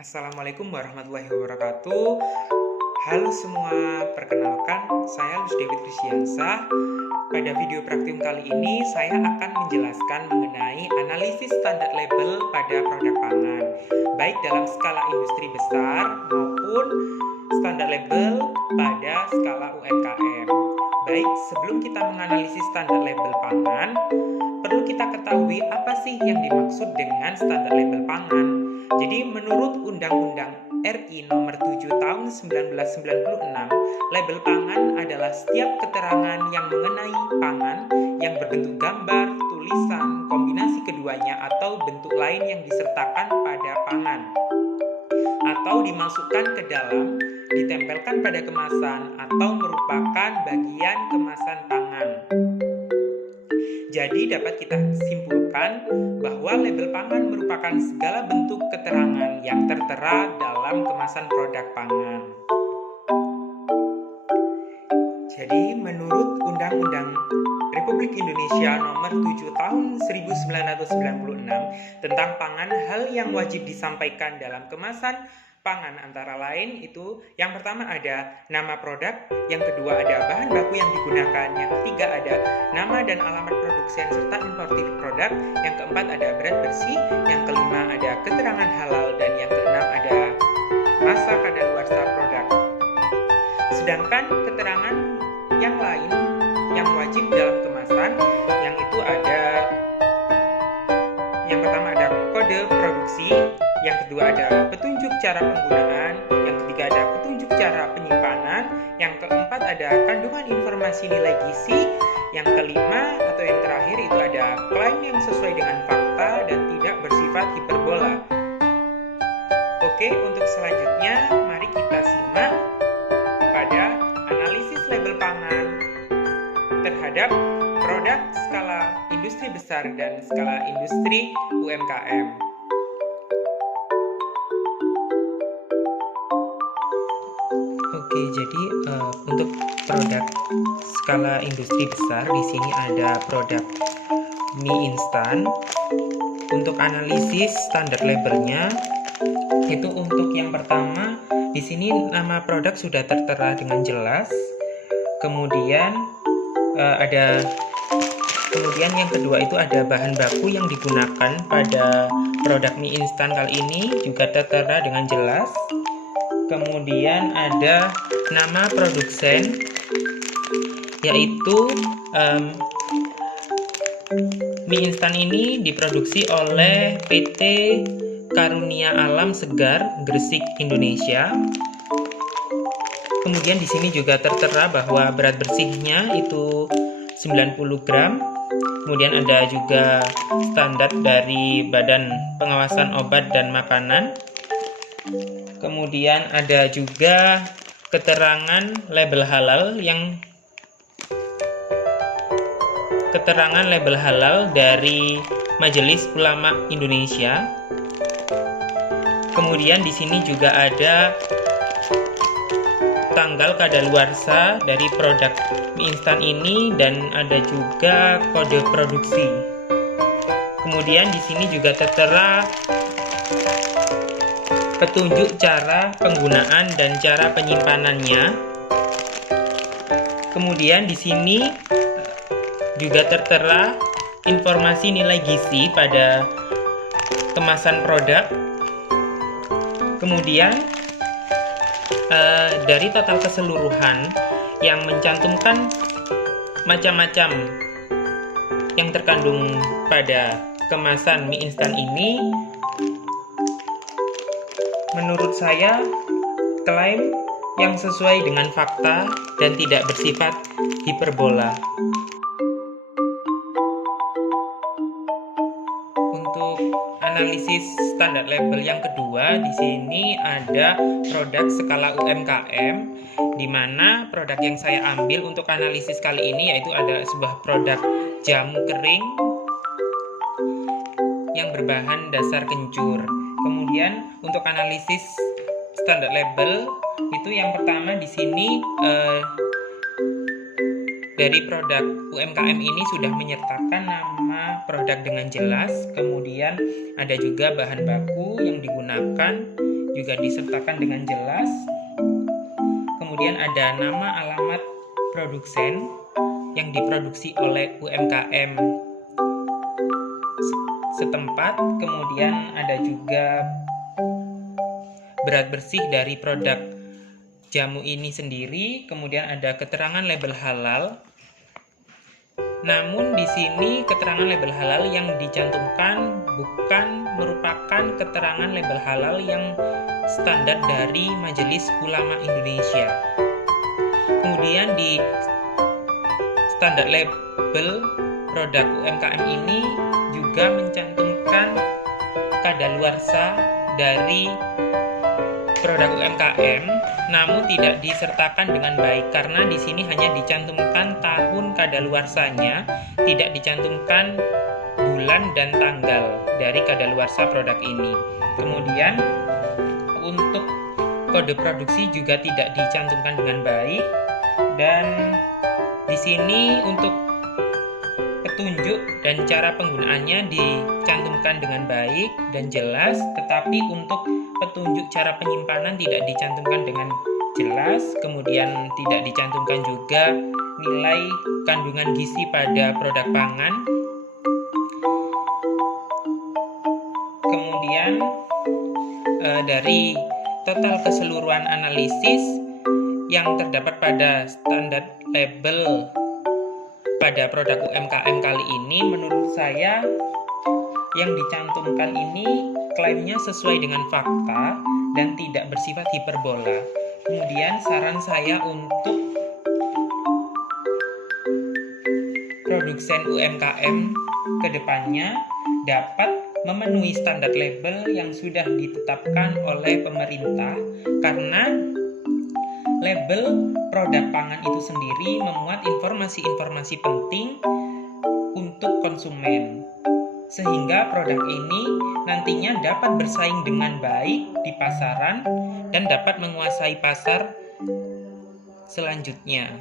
Assalamualaikum warahmatullahi wabarakatuh. Halo semua, perkenalkan saya Lus David Krisyansa. Pada video praktikum kali ini saya akan menjelaskan mengenai analisis standar label pada produk pangan, baik dalam skala industri besar maupun standar label pada skala UMKM. Baik, sebelum kita menganalisis standar label pangan, perlu kita ketahui apa sih yang dimaksud dengan standar label pangan. Jadi menurut Undang-Undang RI Nomor 7 Tahun 1996, label pangan adalah setiap keterangan yang mengenai pangan yang berbentuk gambar, tulisan, kombinasi keduanya atau bentuk lain yang disertakan pada pangan atau dimasukkan ke dalam, ditempelkan pada kemasan atau merupakan bagian kemasan pangan. Jadi dapat kita simpulkan bahwa label pangan merupakan segala bentuk keterangan yang tertera dalam kemasan produk pangan. Jadi menurut Undang-Undang Republik Indonesia Nomor 7 Tahun 1996 tentang pangan, hal yang wajib disampaikan dalam kemasan pangan antara lain itu yang pertama ada nama produk, yang kedua ada bahan baku yang digunakan, yang ketiga ada nama dan alamat produsen serta imported produk, yang keempat ada berat bersih, yang kelima ada keterangan halal, dan yang keenam ada masa kadaluarsa produk. Sedangkan keterangan yang lain yang wajib dalam kemasan yang itu ada yang pertama ada kode produksi, yang kedua ada petunjuk cara penggunaan, yang ketiga ada petunjuk cara penyimpanan, yang keempat ada kandungan informasi nilai gizi, yang kelima atau yang terakhir itu ada klaim yang sesuai dengan fakta dan tidak bersifat hiperbola. Oke, untuk selanjutnya mari kita simak pada analisis label pangan terhadap produk skala industri besar dan skala industri UMKM. Oke, jadi untuk produk skala industri besar di sini ada produk mie instan. Untuk analisis standar labelnya itu untuk yang pertama di sini nama produk sudah tertera dengan jelas. Kemudian kemudian yang kedua itu ada bahan baku yang digunakan pada produk mie instan kali ini juga tertera dengan jelas. Kemudian ada nama produsen, yaitu mie instan ini diproduksi oleh PT Karunia Alam Segar Gresik, Indonesia. Kemudian di sini juga tertera bahwa berat bersihnya itu 90 gram. Kemudian ada juga standar dari Badan Pengawasan Obat dan Makanan. Kemudian ada juga keterangan label halal dari Majelis Ulama Indonesia. Kemudian di sini juga ada tanggal kadaluarsa dari produk mie instan ini dan ada juga kode produksi. Kemudian di sini juga tertera petunjuk cara penggunaan dan cara penyimpanannya. Kemudian di sini juga tertera informasi nilai gizi pada kemasan produk. Kemudian dari total keseluruhan yang mencantumkan macam-macam yang terkandung pada kemasan mie instan ini, menurut saya klaim yang sesuai dengan fakta dan tidak bersifat hiperbola. Untuk analisis standar label yang kedua, di sini ada produk skala UMKM, di mana produk yang saya ambil untuk analisis kali ini yaitu ada sebuah produk jamu kering yang berbahan dasar kencur. Kemudian untuk analisis standar label itu yang pertama di sini dari produk UMKM ini sudah menyertakan nama produk dengan jelas. Kemudian ada juga bahan baku yang digunakan, juga disertakan dengan jelas. Kemudian ada nama alamat produsen yang diproduksi oleh UMKM setempat. Kemudian ada juga berat bersih dari produk jamu ini sendiri. Kemudian ada keterangan label halal. Namun di sini keterangan label halal yang dicantumkan bukan merupakan keterangan label halal yang standar dari Majelis Ulama Indonesia. Kemudian di standar label produk UMKM ini juga mencantumkan kadaluarsa dari produk UMKM, namun tidak disertakan dengan baik karena di sini hanya dicantumkan tahun kadaluarsanya, tidak dicantumkan bulan dan tanggal dari kadaluarsa produk ini. Kemudian untuk kode produksi juga tidak dicantumkan dengan baik, dan di sini untuk petunjuk dan cara penggunaannya dicantumkan dengan baik dan jelas, tetapi untuk petunjuk cara penyimpanan tidak dicantumkan dengan jelas. Kemudian tidak dicantumkan juga nilai kandungan gizi pada produk pangan. Kemudian dari total keseluruhan analisis yang terdapat pada standar label pada produk UMKM kali ini, menurut saya yang dicantumkan ini klaimnya sesuai dengan fakta dan tidak bersifat hiperbola. Kemudian saran saya untuk produsen UMKM kedepannya dapat memenuhi standar label yang sudah ditetapkan oleh pemerintah, karena label produk pangan itu sendiri memuat informasi-informasi penting untuk konsumen, sehingga produk ini nantinya dapat bersaing dengan baik di pasaran dan dapat menguasai pasar selanjutnya.